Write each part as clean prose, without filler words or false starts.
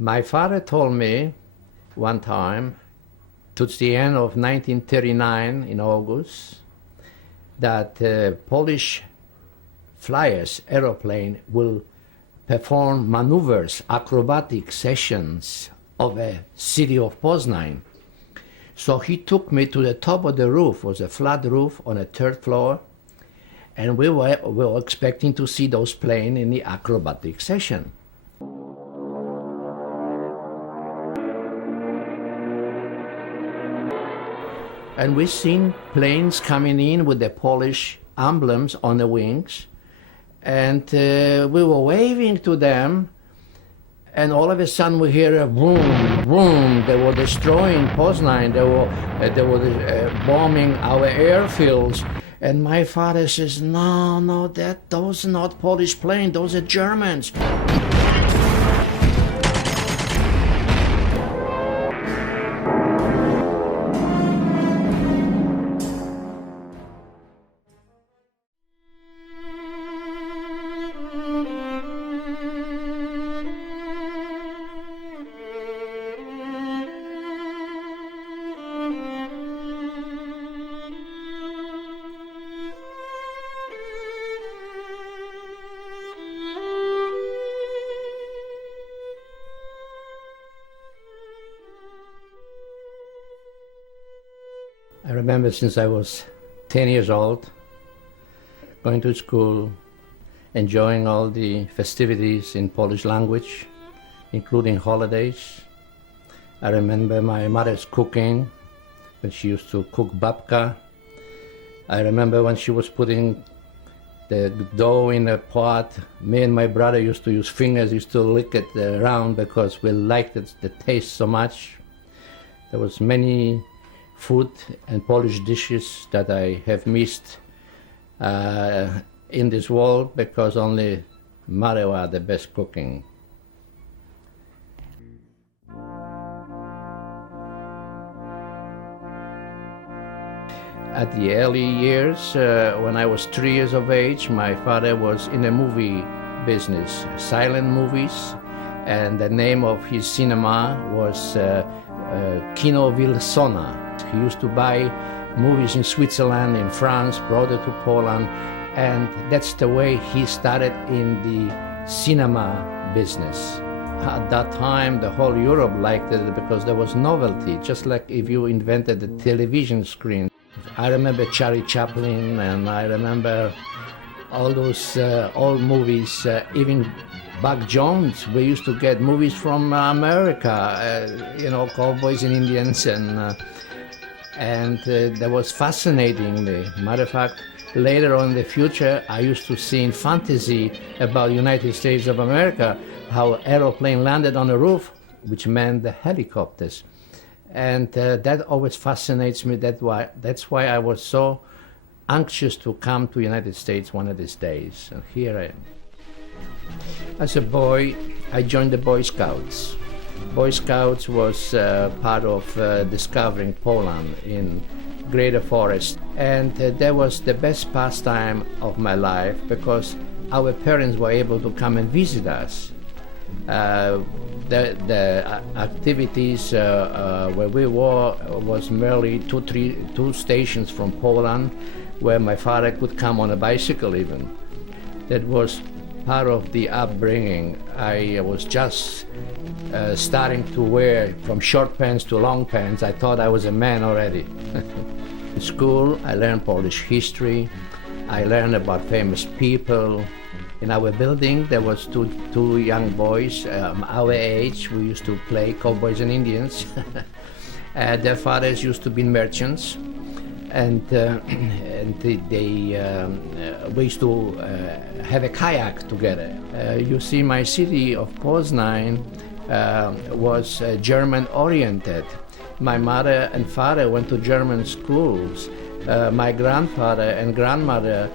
My father told me one time, towards the end of 1939 in August, that Polish flyers, aeroplane, will perform maneuvers, acrobatic sessions of a city of Poznan. So he took me to the top of the roof. It was a flat roof on a third floor, and we were expecting to see those planes in the acrobatic session. And we seen planes coming in with the Polish emblems on the wings, and we were waving to them, and all of a sudden we hear a boom, boom. They were destroying Poznan. They were bombing our airfields. And my father says, no, those are not Polish planes. Those are Germans. I remember since I was 10 years old, going to school, enjoying all the festivities in Polish language, including holidays. I remember my mother's cooking, when she used to cook babka. I remember when she was putting the dough in a pot, me and my brother used to use fingers, used to lick it around because we liked the taste so much. There was many food and Polish dishes that I have missed in this world because only mother was the best cooking. At the early years, when I was 3 years of age, my father was in a movie business, silent movies, and the name of his cinema was Kino Wilsona. He used to buy movies in Switzerland, in France, brought it to Poland, and that's the way he started in the cinema business. At that time, the whole Europe liked it because there was novelty, just like if you invented the television screen. I remember Charlie Chaplin, and I remember all those old movies, even Buck Jones. We used to get movies from America, cowboys and Indians, and that was fascinating. Matter of fact, later on in the future, I used to see in fantasy about United States of America, how aeroplane landed on the roof, which meant the helicopters. And that always fascinates me. That's why I was so anxious to come to United States one of these days. And here I am. As a boy, I joined the Boy Scouts. Boy Scouts was part of discovering Poland in greater forest. And that was the best pastime of my life because our parents were able to come and visit us. The activities where we were was merely two stations from Poland where my father could come on a bicycle even. That was part of the upbringing. I was just starting to wear from short pants to long pants. I thought I was a man already. In school, I learned Polish history. I learned about famous people. In our building, there was two young boys, our age. We used to play cowboys and Indians. Their fathers used to be merchants, and we used to have a kayak together. You see, my city of Poznan was German-oriented. My mother and father went to German schools. My grandfather and grandmother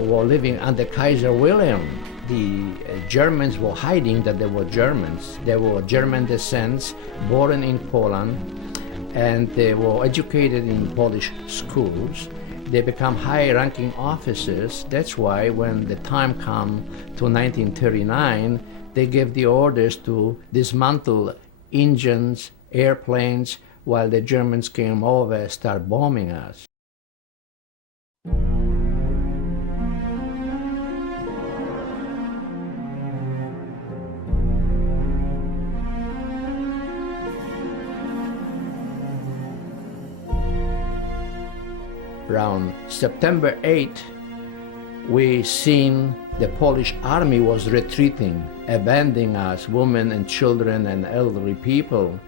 were living under Kaiser Wilhelm. The Germans were hiding that they were Germans. They were German descent, born in Poland, and they were educated in Polish schools. They become high-ranking officers. That's why when the time came to 1939, they gave the orders to dismantle engines, airplanes, while the Germans came over and started bombing us. Around September 8, we seen the Polish army was retreating, abandoning us, women and children and elderly people.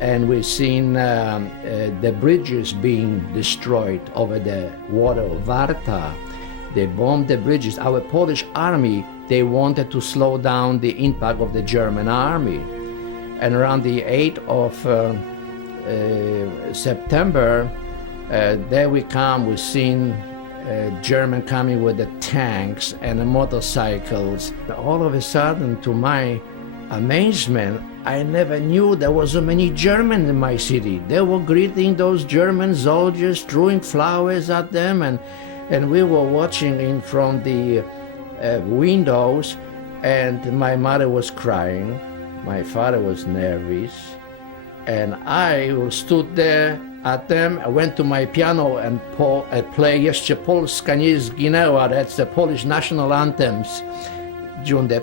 And we seen the bridges being destroyed over the water of Warta. They bombed the bridges. Our Polish army, they wanted to slow down the impact of the German army. And around the 8th of September, there we come, we've seen German coming with the tanks and the motorcycles. All of a sudden, to my amazement, I never knew there was so many Germans in my city. They were greeting those German soldiers, throwing flowers at them, and we were watching in from the windows, and my mother was crying, my father was nervous, and I stood there at them. I went to my piano and play Jeszcze Polska nie zginęła. That's the Polish national anthems during that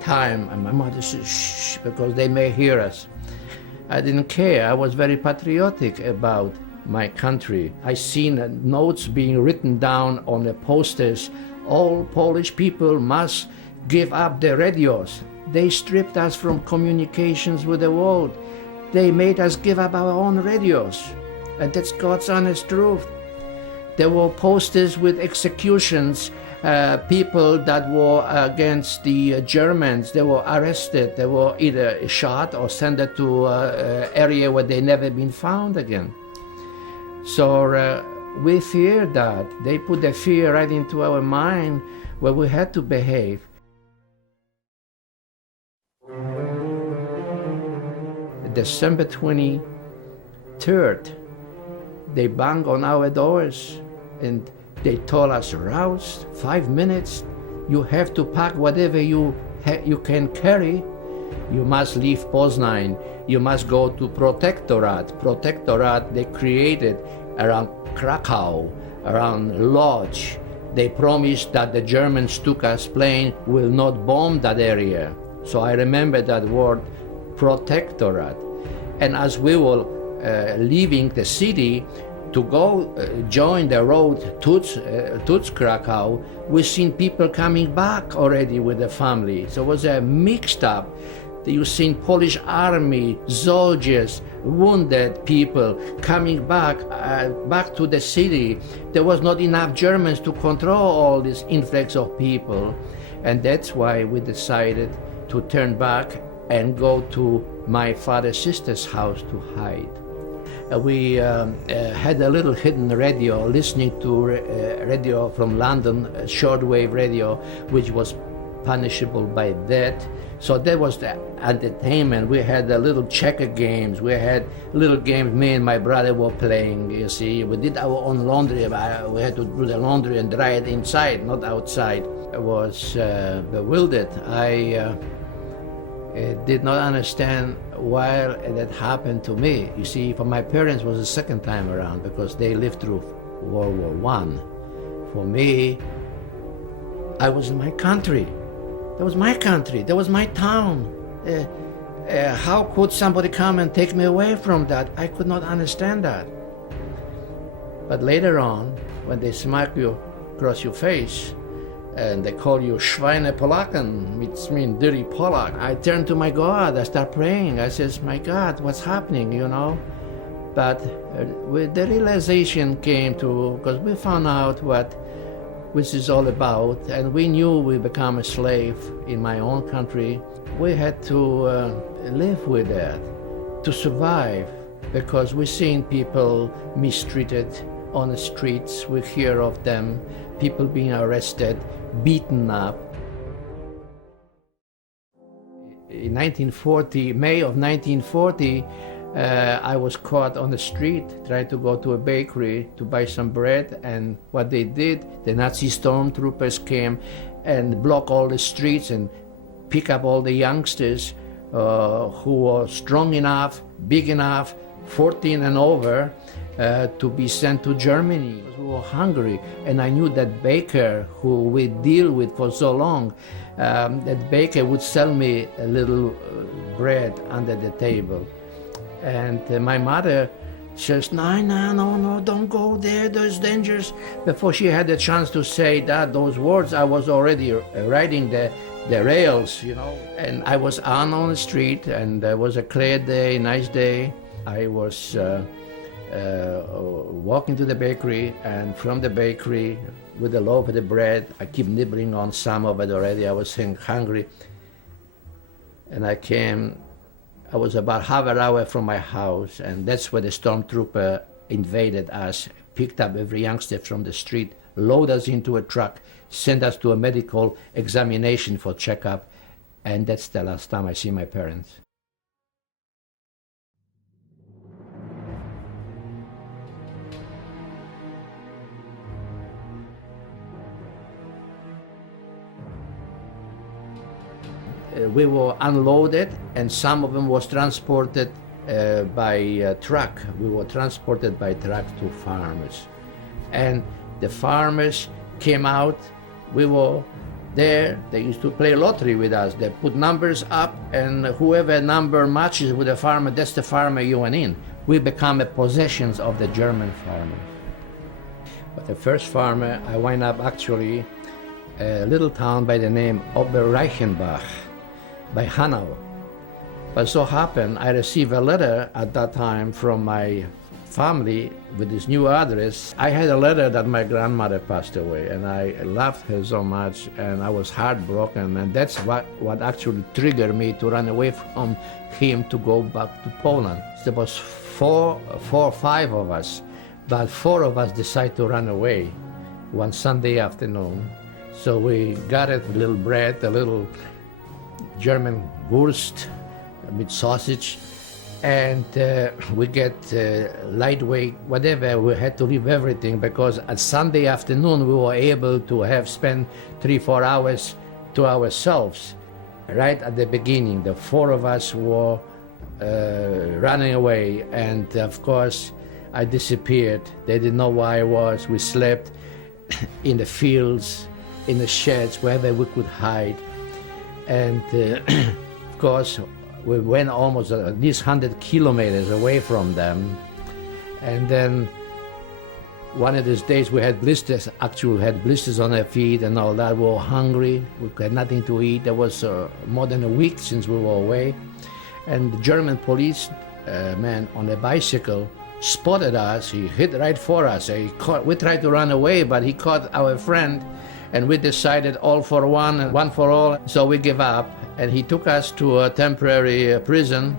time. And my mother said, shh, because they may hear us. I didn't care. I was very patriotic about my country. I seen notes being written down on the posters. All Polish people must give up their radios. They stripped us from communications with the world. They made us give up our own radios, and that's God's honest truth. There were posters with executions, people that were against the Germans. They were arrested. They were either shot or sent to an area where they never been found again. So we feared that. They put the fear right into our mind where we had to behave. December 23rd, they banged on our doors and they told us, rouse, 5 minutes, you have to pack whatever you can carry. You must leave Poznań, you must go to Protectorate. Protectorate they created around Krakow, around Lodz. They promised that the Germans took us plane will not bomb that area. So I remember that word, Protectorate. And as we were leaving the city to go join the road to Krakow, we seen people coming back already with the family. So it was a mixed up. You seen Polish army, soldiers, wounded people coming back to the city. There was not enough Germans to control all this influx of people. And that's why we decided to turn back and go to my father's sister's house to hide. We had a little hidden radio, listening to radio from London, shortwave radio, which was punishable by death. So that was the entertainment. We had the little checker games. We had little games me and my brother were playing, you see. We did our own laundry. We had to do the laundry and dry it inside, not outside. I was bewildered. I did not understand why that happened to me. You see, for my parents it was the second time around because they lived through World War I. For me, I was in my country. That was my country. That was my town. How could somebody come and take me away from that? I could not understand that. But later on, when they smack you across your face, and they call you Schweine Polaken, which means dirty Polak. I turned to my God, I start praying. I says, my God, what's happening, you know? But the realization came to, because we found out what this is all about, and we knew we become a slave in my own country. We had to live with that, to survive, because we've seen people mistreated on the streets. We hear of them, people being arrested, beaten up. In 1940, May of 1940, I was caught on the street, tried to go to a bakery to buy some bread, and what they did, the Nazi stormtroopers came and blocked all the streets and pick up all the youngsters who were strong enough, big enough, 14 and over, to be sent to Germany. We were hungry, and I knew that baker who we deal with for so long, that baker would sell me a little bread under the table. And my mother says, no, don't go there, there's dangers. Before she had a chance to say those words, I was already riding the rails, you know. And I was on the street, and there was a clear day, nice day. I was walking to the bakery, and from the bakery with a loaf of the bread, I keep nibbling on some of it already. I was hungry, and I was about half an hour from my house, and that's where the stormtrooper invaded us, picked up every youngster from the street, loaded us into a truck, sent us to a medical examination for checkup, and that's the last time I see my parents. We were unloaded, and some of them was transported by truck. We were transported by truck to farmers. And the farmers came out, we were there, they used to play lottery with us. They put numbers up, and whoever number matches with the farmer, that's the farmer you went in. We become a possessions of the German farmers. But the first farmer, I wind up actually a little town by the name Oberreichenbach, by Hanau. But so happened, I received a letter at that time from my family with this new address. I had a letter that my grandmother passed away, and I loved her so much, and I was heartbroken, and that's what actually triggered me to run away from him to go back to Poland. There was four or five of us, but four of us decided to run away one Sunday afternoon. So we got a little bread, a little German Wurst with sausage, and we get lightweight, whatever. We had to leave everything because at Sunday afternoon we were able to spend 3-4 hours to ourselves. Right at the beginning, the four of us were running away, and of course I disappeared. They didn't know where I was. We slept in the fields, in the sheds, wherever we could hide. And of course, we went almost at least 100 kilometers away from them. And then one of these days we had blisters, actually had blisters on our feet and all that. We were hungry, we had nothing to eat. There was more than a week since we were away. And the German police man on a bicycle spotted us. He hit right for us. We tried to run away, but he caught our friend. And we decided all for one and one for all. So we gave up, and he took us to a temporary prison,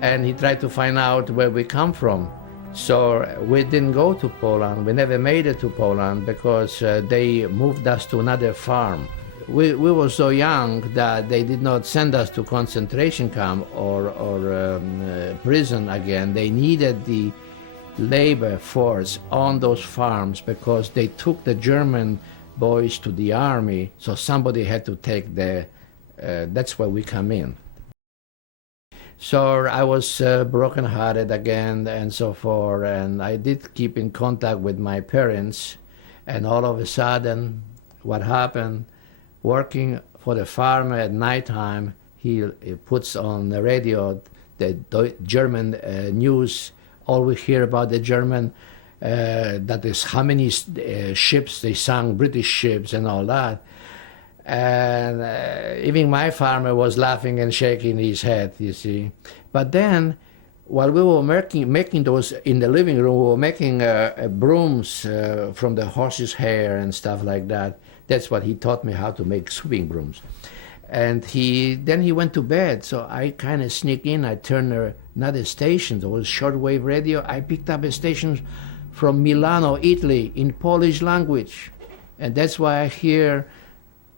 and he tried to find out where we come from. So we didn't go to Poland. We never made it to Poland because they moved us to another farm. We were so young that they did not send us to concentration camp or prison again. They needed the labor force on those farms because they took the German boys to the army, so somebody had to take that's where we come in. So I was broken-hearted again and so forth, and I did keep in contact with my parents, and all of a sudden, what happened, working for the farmer at nighttime, he puts on the radio the German news. All we hear about the German that is how many ships they sunk, British ships and all that. And even my farmer was laughing and shaking his head, you see. But then, while we were making those in the living room, we were making brooms from the horse's hair and stuff like that. That's what he taught me, how to make sweeping brooms. And then he went to bed, so I kind of sneak in. I turned another station. There was shortwave radio. I picked up a station from Milano, Italy, in Polish language. And that's why I hear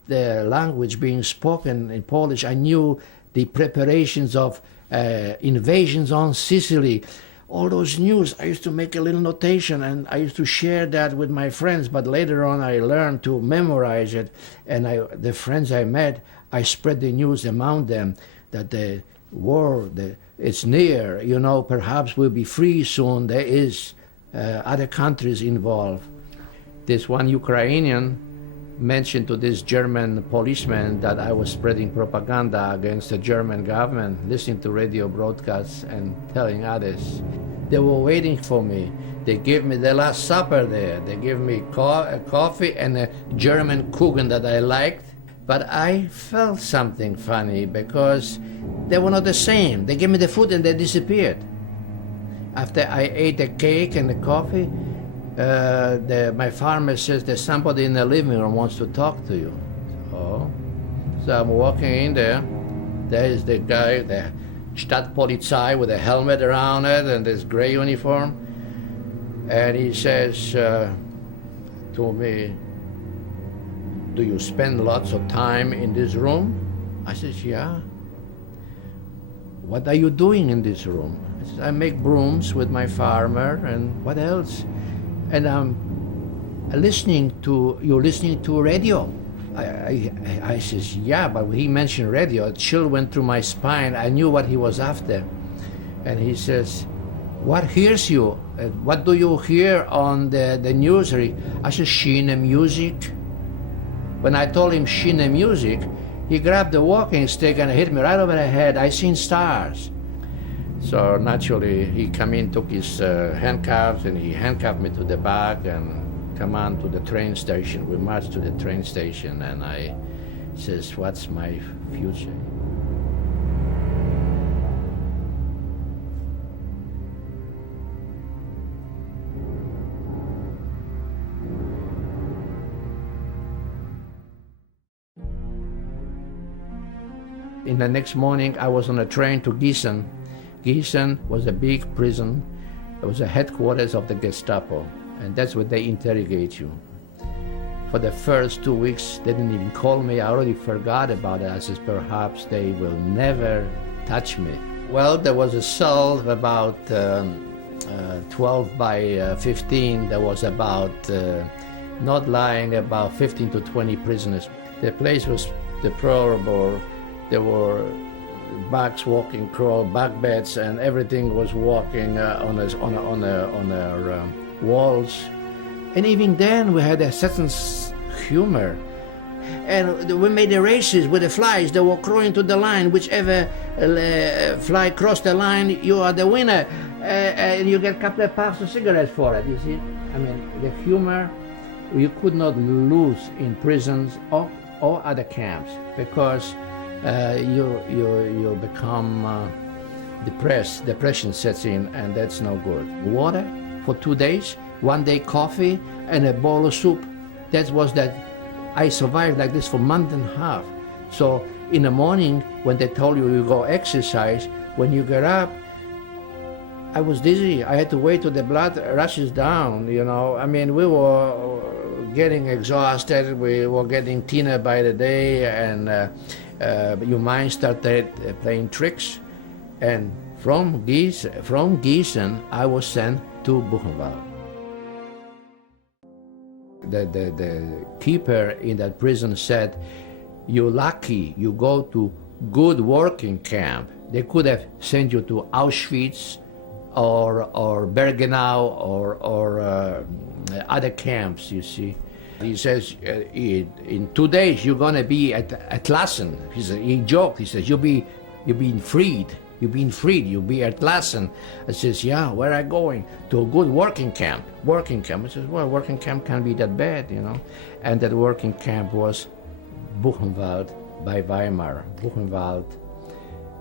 the language being spoken in Polish. I knew the preparations of invasions on Sicily. All those news, I used to make a little notation, and I used to share that with my friends, but later on I learned to memorize it. And the friends I met, I spread the news among them that the war, it's near, perhaps we'll be free soon. There is other countries involved. This one Ukrainian mentioned to this German policeman that I was spreading propaganda against the German government, listening to radio broadcasts and telling others. They were waiting for me. They gave me the Last Supper there. They gave me coffee and a German Kuchen that I liked. But I felt something funny because they were not the same. They gave me the food and they disappeared. After I ate the cake and the coffee, my farmer says there's somebody in the living room wants to talk to you. So I'm walking in there. There is the guy, the Stadtpolizei with a helmet around it and this gray uniform. And he says to me, "Do you spend lots of time in this room?" I says, "Yeah." "What are you doing in this room?" I says, "I make brooms with my farmer, and what else?" "And I'm listening to radio." I says, "Yeah," but when he mentioned radio, a chill went through my spine. I knew what he was after. And he says, "What hears you? What do you hear on the news?" I said, "Shine music." When I told him Shine music, he grabbed the walking stick and hit me right over the head. I seen stars. So naturally, he come in, took his handcuffs, and he handcuffed me to the back and come on to the train station. We marched to the train station, and I says, "What's my future?" In the next morning, I was on a train to Gießen. Gießen was a big prison. It was the headquarters of the Gestapo, and that's where they interrogate you. For the first 2 weeks, they didn't even call me. I already forgot about it. I said, perhaps they will never touch me. Well, there was a cell about 12 by 15. There was about, not lying, about 15 to 20 prisoners. The place was deplorable. There were bugs walking, crawl, bug beds, and everything was walking on the walls. And even then, we had a certain humor. And we made the races with the flies. They were crawling to the line. Whichever fly crossed the line, you are the winner. And you get a couple of packs of cigarettes for it, you see. I mean, the humor, you could not lose in prisons or other camps, because you become depressed. Depression sets in, and that's no good. Water for 2 days, 1 day coffee, and a bowl of soup. That was that. I survived like this for a month and a half. So in the morning, when they told you go exercise, when you get up, I was dizzy. I had to wait till the blood rushes down, you know. I mean, we were getting exhausted. We were getting thinner by the day, and your mind started playing tricks. And from Gießen, I was sent to Buchenwald. The keeper in that prison said, "You're lucky you go to good working camp. They could have sent you to Auschwitz or Bergenau or other camps, you see." He says, "In 2 days you're gonna be at Lassen." He joked. He says, "You'll be freed. You've been freed. You'll be at Lassen." I says, "Yeah, where are you going?" "To a good working camp." Working camp. I says, "Well, working camp can't be that bad, you know." And that working camp was Buchenwald by Weimar. Buchenwald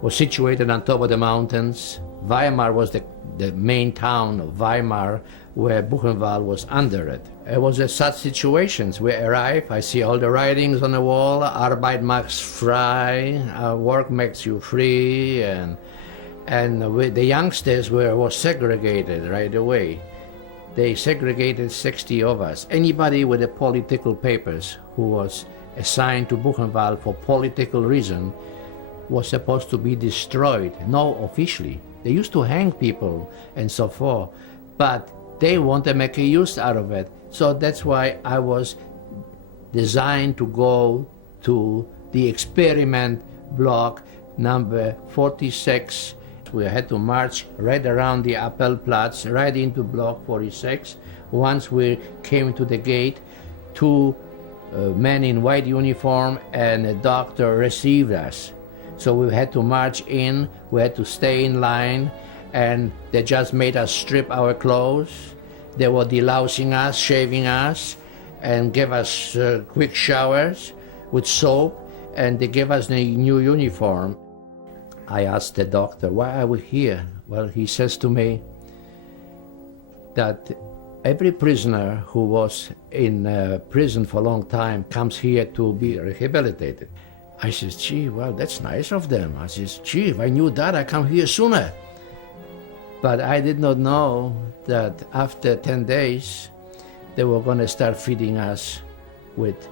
was situated on top of the mountains. Weimar was the main town of Weimar, where Buchenwald was under it. It was a such situations. We arrive, I see all the writings on the wall, Arbeit macht frei, work makes you free, and the youngsters were segregated right away. They segregated 60 of us. Anybody with the political papers who was assigned to Buchenwald for political reason was supposed to be destroyed. No, officially. They used to hang people and so forth, but they want to make a use out of it. So that's why I was designed to go to the experiment block number 46. We had to march right around the Appelplatz, right into block 46. Once we came to the gate, two men in white uniform and a doctor received us. So we had to march in, we had to stay in line, and they just made us strip our clothes. They were delousing us, shaving us, and gave us quick showers with soap, and they gave us a new uniform. I asked the doctor, why are we here? Well, he says to me that every prisoner who was in prison for a long time comes here to be rehabilitated. I says, gee, well, that's nice of them. I says, gee, if I knew that, I'd come here sooner. But I did not know that after 10 days, they were going to start feeding us with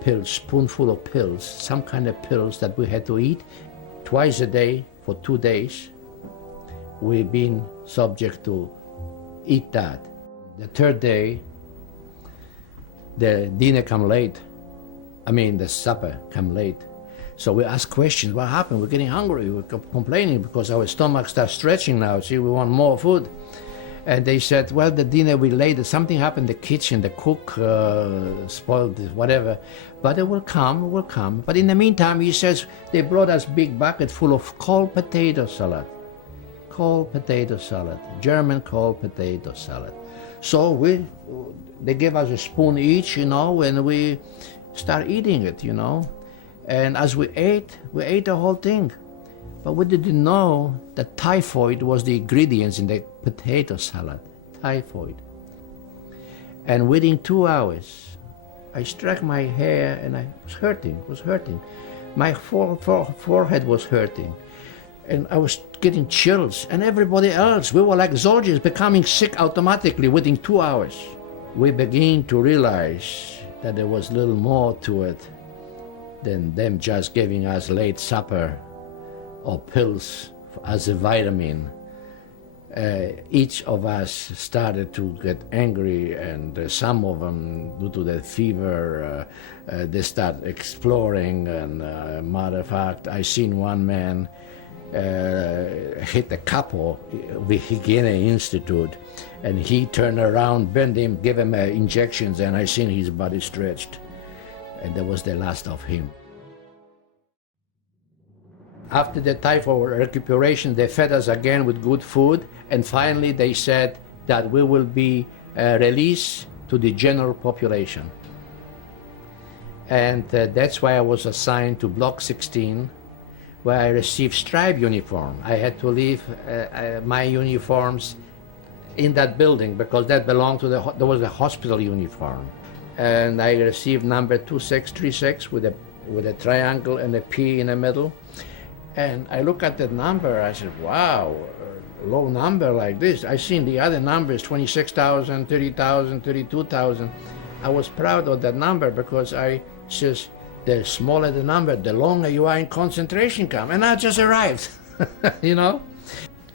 pills, spoonful of pills, some kind of pills that we had to eat twice a day for 2 days. We've been subject to eat that. The third day, the dinner come late. The supper come late. So we ask questions, what happened? We're getting hungry, we're complaining because our stomach starts stretching now, see, we want more food. And they said, well, the dinner we late, something happened in the kitchen, the cook spoiled it, whatever. But it will come. But in the meantime, he says, they brought us big bucket full of cold potato salad. Cold potato salad, German cold potato salad. So they gave us a spoon each, and we start eating it, And as we ate the whole thing. But we didn't know that typhoid was the ingredients in the potato salad, typhoid. And within 2 hours, I struck my hair and I was hurting. My forehead was hurting. And I was getting chills. And everybody else, we were like soldiers becoming sick automatically within 2 hours. We began to realize that there was little more to it than them just giving us late supper or pills as a vitamin. Each of us started to get angry, and some of them, due to the fever, they start exploring. And matter of fact, I seen one man hit a couple with Hygiene Institute, and he turned around, bent him, gave him injections, and I seen his body stretched, and that was the last of him. After the typhoid recuperation, they fed us again with good food, and finally they said that we will be released to the general population. And that's why I was assigned to Block 16, where I received striped uniform. I had to leave my uniforms in that building because that belonged to there was a hospital uniform. And I received number 2636 with a triangle and a P in the middle. And I look at that number, I said, wow, a low number like this. I seen the other numbers, 26,000, 30,000, 32,000. I was proud of that number because I says, the smaller the number, the longer you are in concentration camp. And I just arrived,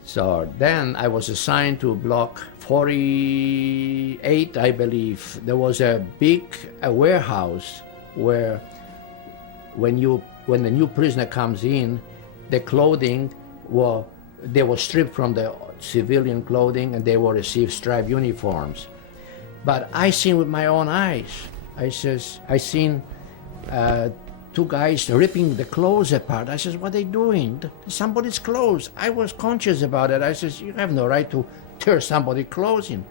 So then I was assigned to Block 48, I believe. There was a big warehouse where when the new prisoner comes in, the clothing they were stripped from the civilian clothing and they will receive striped uniforms. But I seen with my own eyes. I seen two guys ripping the clothes apart. I says, what are they doing? Somebody's clothes. I was conscious about it. I says, you have no right to tear somebody's clothes in.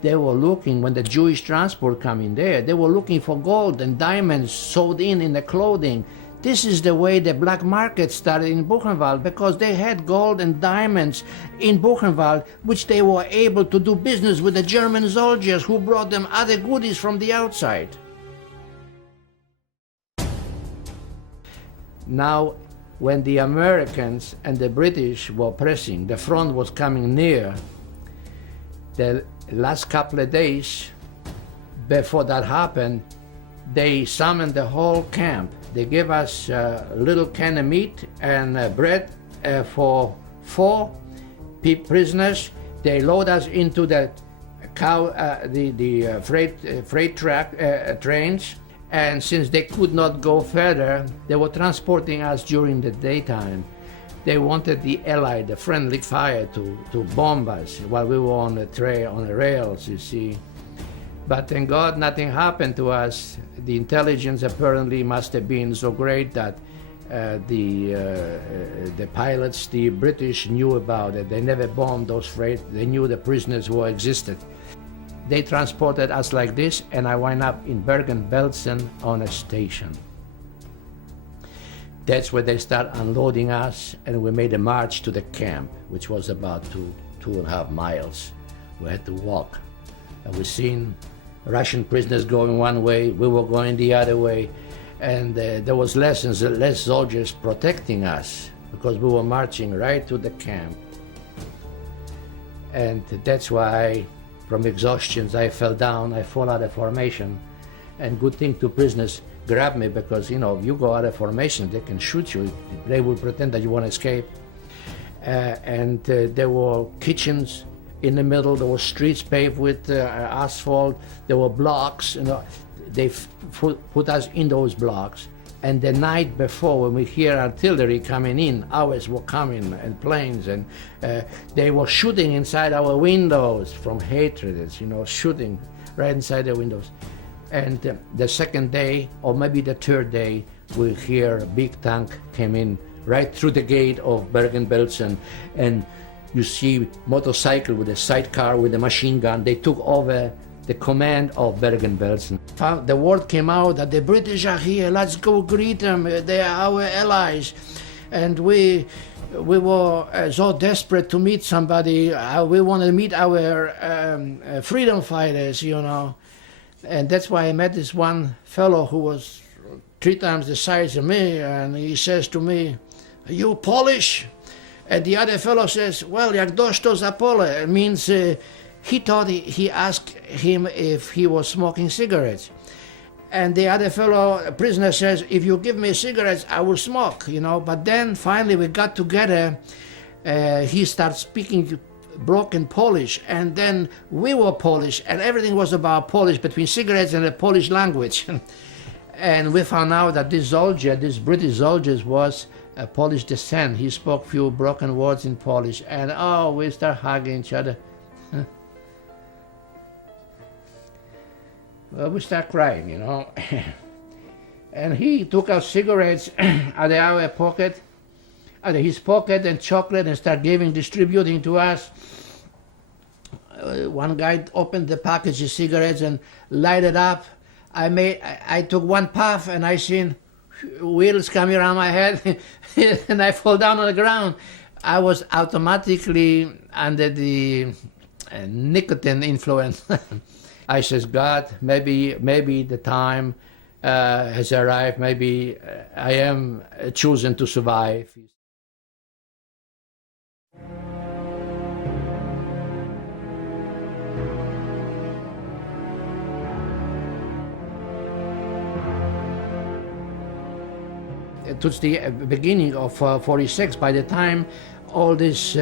They were looking, when the Jewish transport come in there, they were looking for gold and diamonds sewed in the clothing. This is the way the black market started in Buchenwald, because they had gold and diamonds in Buchenwald, which they were able to do business with the German soldiers who brought them other goodies from the outside. Now, when the Americans and the British were pressing, the front was coming near. The last couple of days before that happened, they summoned the whole camp. They gave us a little can of meat and bread for 4 prisoners. They load us into the freight trains, And since they could not go further, they were transporting us during the daytime. They wanted the Allied, the friendly fire to bomb us while we were on the rails, you see. But thank God nothing happened to us. The intelligence apparently must have been so great that the pilots, the British, knew about it. They never bombed those freight. They knew the prisoners who existed. They transported us like this, and I wound up in Bergen-Belsen on a station. That's where they start unloading us, and we made a march to the camp, which was about 2.5 miles. We had to walk. And we seen Russian prisoners going one way, we were going the other way, and there was less soldiers protecting us because we were marching right to the camp. And that's why, from exhaustion, I fell down, I fall out of formation. And good thing two prisoners grabbed me because, you know, if you go out of formation, they can shoot you. They will pretend that you want to escape. There were kitchens in the middle, there were streets paved with asphalt, there were blocks, you know. They put us in those blocks. And the night before, when we hear artillery coming in, ours were coming, and planes, and they were shooting inside our windows from hatred, it's, you know, shooting right inside the windows. And the second day, or maybe the third day, we hear a big tank came in right through the gate of Bergen-Belsen, and you see motorcycle with a sidecar with a machine gun. They took over the command of Bergen-Belsen. The word came out that the British are here, let's go greet them, they are our allies. And we were so desperate to meet somebody, we wanted to meet our freedom fighters, you know. And that's why I met this one fellow who was 3 times the size of me, and he says to me, "Are you Polish?" And the other fellow says, "Well, jak dość to za Pole." It means he thought he asked him if he was smoking cigarettes. And the other fellow, prisoner, says, "If you give me cigarettes, I will smoke," you know. But then finally we got together. He started speaking broken Polish, and then we were Polish, and everything was about Polish, between cigarettes and the Polish language. And we found out that this soldier, this British soldier, was a Polish descent. He spoke few broken words in Polish, and oh, we start hugging each other. Well, we start crying, you know. And he took out cigarettes out of our pocket, out of his pocket, and chocolate, and started distributing to us. One guy opened the package of cigarettes and lighted up. I took one puff, and I seen wheels coming around my head, and I fall down on the ground. I was automatically under the nicotine influence. I says, God, maybe the time has arrived. Maybe I am chosen to survive. Towards the beginning of 46, by the time all these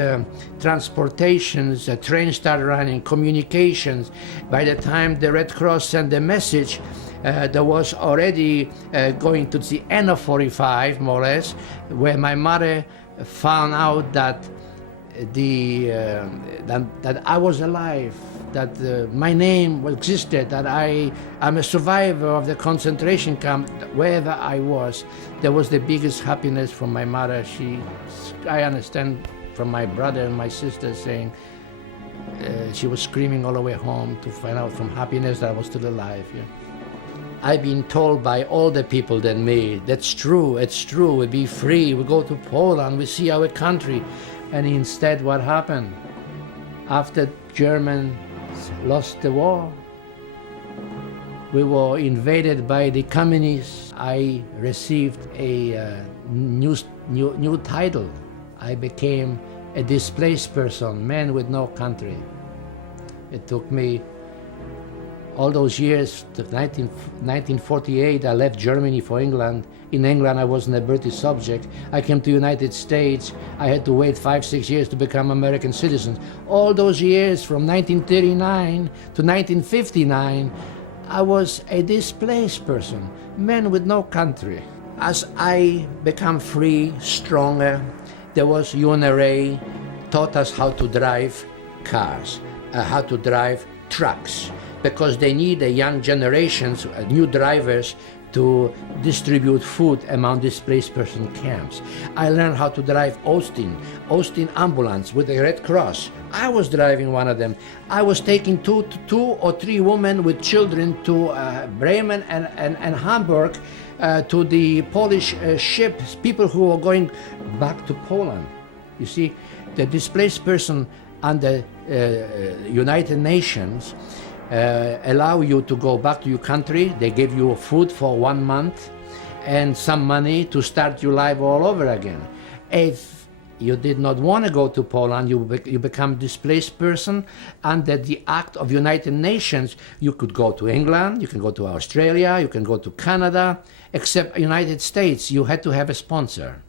transportations, trains started running, communications, by the time the Red Cross sent the message, there was already going to the end of 45, more or less, where my mother found out that that I was alive, that my name existed, that I'm a survivor of the concentration camp, wherever I was. That was the biggest happiness from my mother. I understand from my brother and my sister saying she was screaming all the way home to find out from happiness that I was still alive. Yeah. I've been told by older people than me, that's true, it's true, we be free, we go to Poland, we see our country. And instead, what happened? After Germans lost the war, we were invaded by the communists. I received a new title. I became a displaced person, man with no country. It took me all those years, to 1948, I left Germany for England. In England, I wasn't a British subject. I came to the United States. I had to wait 5-6 years to become American citizen. All those years, from 1939 to 1959, I was a displaced person, man with no country. As I become free, stronger, there was UNRA taught us how to drive cars, how to drive trucks, because they need a young generations, new drivers to distribute food among displaced person camps. I learned how to drive Austin ambulance with the Red Cross. I was driving one of them. I was taking two or three women with children to Bremen and Hamburg to the Polish ships, people who were going back to Poland. You see, the displaced person under United Nations allow you to go back to your country. They give you food for 1 month and some money to start your life all over again. If you did not want to go to Poland, you become displaced person. Under the Act of United Nations, you could go to England, you can go to Australia, you can go to Canada, except United States, you had to have a sponsor.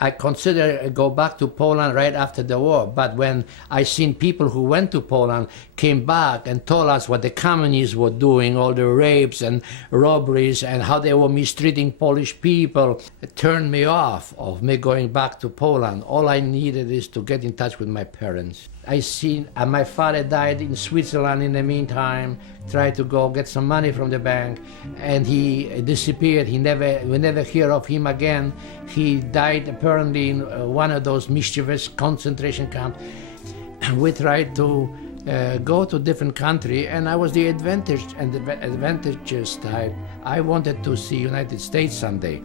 I consider go back to Poland right after the war, but when I seen people who went to Poland came back and told us what the communists were doing, all the rapes and robberies and how they were mistreating Polish people, it turned me off of me going back to Poland. All I needed is to get in touch with my parents. I seen my father died in Switzerland in the meantime, tried to go get some money from the bank, and he disappeared. We never hear of him again. He died apparently in one of those mischievous concentration camps. We tried to go to different country, and I was the advantageous type. I wanted to see United States someday.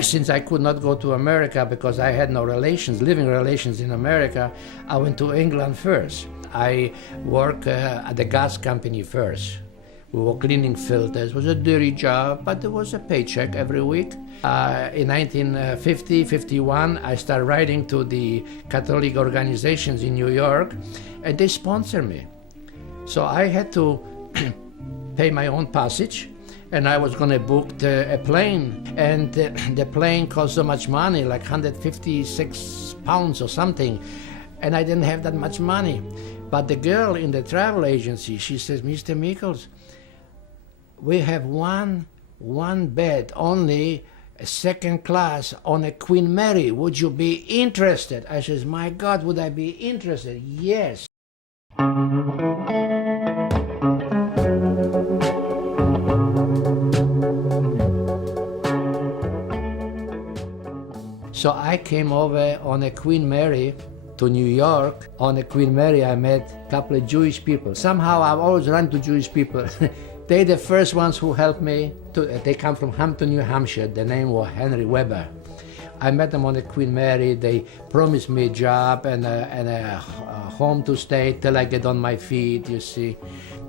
Since I could not go to America because I had no living relations in America, I went to England first. I worked at the gas company first. We were cleaning filters. It was a dirty job, but there was a paycheck every week. In 1950-51, I started writing to the Catholic organizations in New York, and they sponsored me. So I had to pay my own passage, and I was going to book a plane, and the plane cost so much money, like 156 pounds or something, and I didn't have that much money. But the girl in the travel agency, she says, Mr. Mikols, we have one bed only, second class on a Queen Mary. Would you be interested? I says, my God, would I be interested? Yes. So I came over on a Queen Mary to New York. On a Queen Mary, I met a couple of Jewish people. Somehow I've always run to Jewish people. They're the first ones who helped me. They come from Hampton, New Hampshire. The name was Henry Weber. I met them on the Queen Mary. They promised me a job and a home to stay till I get on my feet, you see.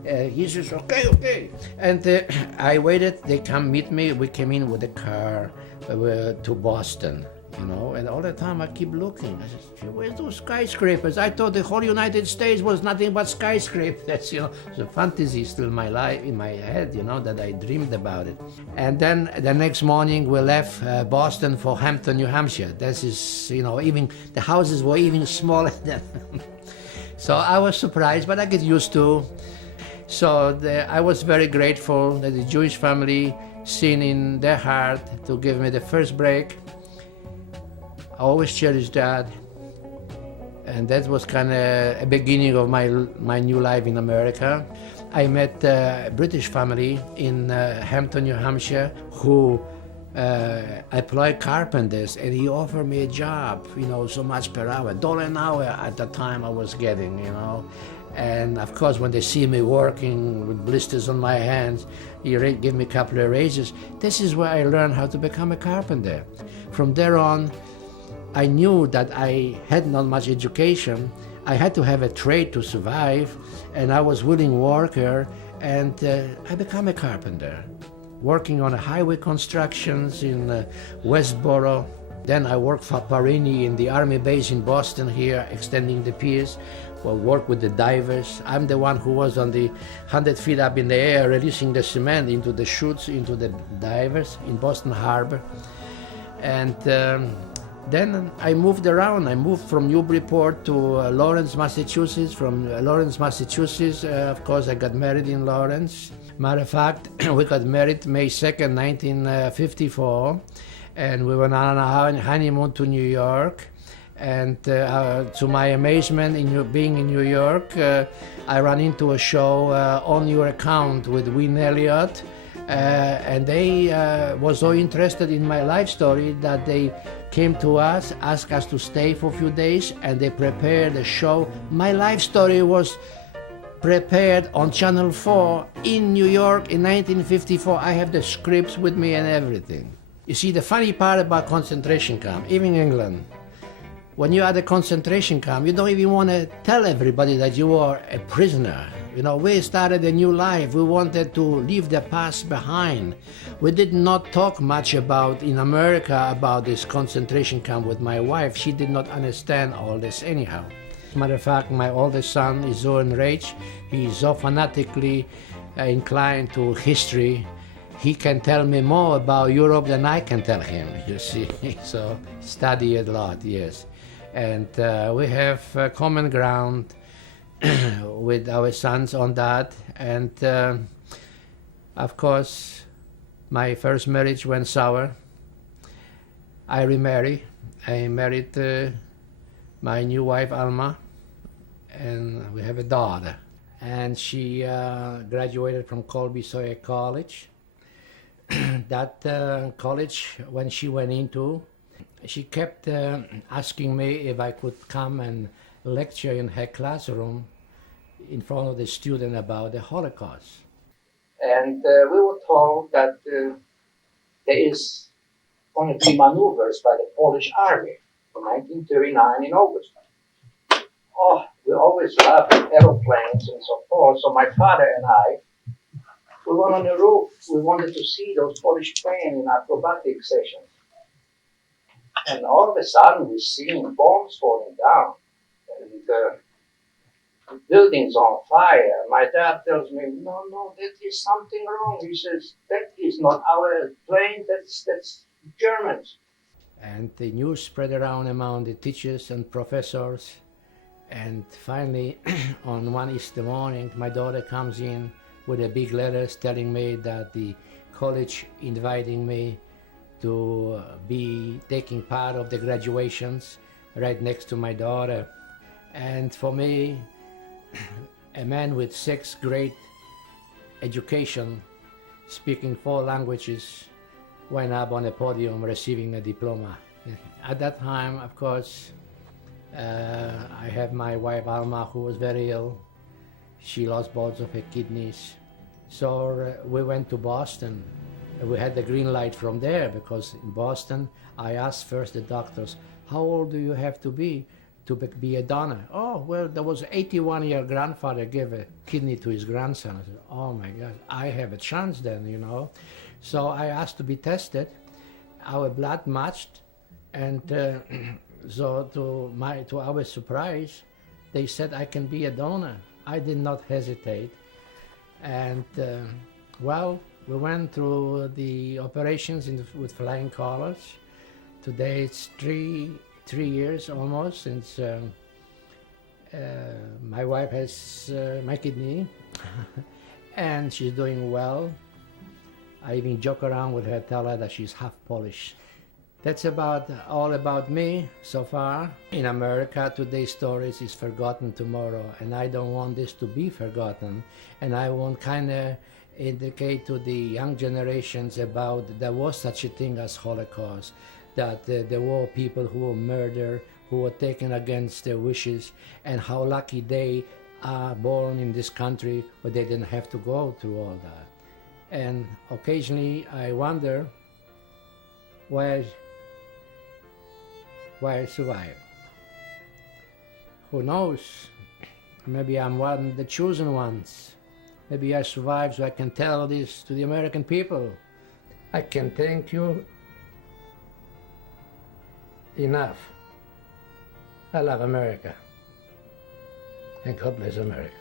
He says, okay. And I waited. They come meet me. We came in with a car to Boston. You know, and all the time I keep looking. I said, where's those skyscrapers? I thought the whole United States was nothing but skyscrapers, you know. It's a fantasy still in my life, in my head, you know, that I dreamed about it. And then the next morning we left Boston for Hampton, New Hampshire. This is, you know, even the houses were even smaller than. So I was surprised, but I get used to. So I was very grateful that the Jewish family seen in their heart to give me the first break. I always cherished that, and that was kind of a beginning of my new life in America. I met a British family in Hampton, New Hampshire, who employed carpenters, and he offered me a job, you know, so much per hour, $1 an hour at the time I was getting, you know. And of course, when they see me working with blisters on my hands, he gave me a couple of raises. This is where I learned how to become a carpenter. From there on, I knew that I had not much education. I had to have a trade to survive, and I was willing worker, and I became a carpenter, working on highway constructions in Westboro. Then I worked for Parini in the Army base in Boston here, extending the piers. Well, work with the divers. I'm the one who was on the 100 feet up in the air, releasing the cement into the chutes, into the divers in Boston Harbor. And then I moved around. I moved from Newburyport to Lawrence, Massachusetts. From Lawrence, Massachusetts, of course, I got married in Lawrence. Matter of fact, we got married May 2nd, 1954, and we went on a honeymoon to New York. And to my amazement, being in New York, I ran into a show on your account with Win Elliott, and they were so interested in my life story that they came to us, asked us to stay for a few days, and they prepared a show. My life story was prepared on Channel 4 in New York in 1954. I have the scripts with me and everything. You see, the funny part about concentration camp, even in England, when you're at a concentration camp, you don't even want to tell everybody that you are a prisoner. You know, we started a new life. We wanted to leave the past behind. We did not talk much about, in America, about this concentration camp with my wife. She did not understand all this anyhow. As a matter of fact, my oldest son is so enraged. He is so fanatically inclined to history. He can tell me more about Europe than I can tell him, you see. So study a lot, yes. And we have common ground with our sons on that. And of course, my first marriage went sour. I remarried. I married my new wife, Alma, and we have a daughter. And she graduated from Colby Sawyer College. That college, when she went into, she kept asking me if I could come and lecture in her classroom in front of the student about the Holocaust. And we were told that there is going to be maneuvers by the Polish army in 1939 in August. Oh, we always loved aeroplanes and so forth, so my father and I, we went on the roof. We wanted to see those Polish planes in acrobatic sessions. And all of a sudden, we're seeing bombs falling down and buildings on fire. My dad tells me, no, that is something wrong. He says, that is not our plane, that's Germans. And the news spread around among the teachers and professors. And finally, on one Easter morning, my daughter comes in with a big letter telling me that the college inviting me to be taking part of the graduations right next to my daughter. And for me, a man with 6th grade education, speaking 4 languages, went up on a podium receiving a diploma. At that time, of course, I have my wife Alma, who was very ill. She lost both of her kidneys. So we went to Boston. We had the green light from there, because in Boston, I asked first the doctors, how old do you have to be a donor? Oh, well, there was an 81-year grandfather gave a kidney to his grandson. I said, oh my God, I have a chance then, you know. So I asked to be tested. Our blood matched, and so to our surprise, they said I can be a donor. I did not hesitate. And well, we went through the operations with flying colors. Today it's three years almost since my wife has my kidney, and she's doing well. I even joke around with her, tell her that she's half Polish. That's all about me so far. In America, today's stories is forgotten tomorrow, and I don't want this to be forgotten. And I want kind of indicate to the young generations about there was such a thing as Holocaust, that there were people who were murdered, who were taken against their wishes, and how lucky they are born in this country where they didn't have to go through all that. And occasionally I wonder why I survived. Who knows? Maybe I'm one of the chosen ones. Maybe I survived so I can tell this to the American people. I can thank you enough. I love America. And God bless America.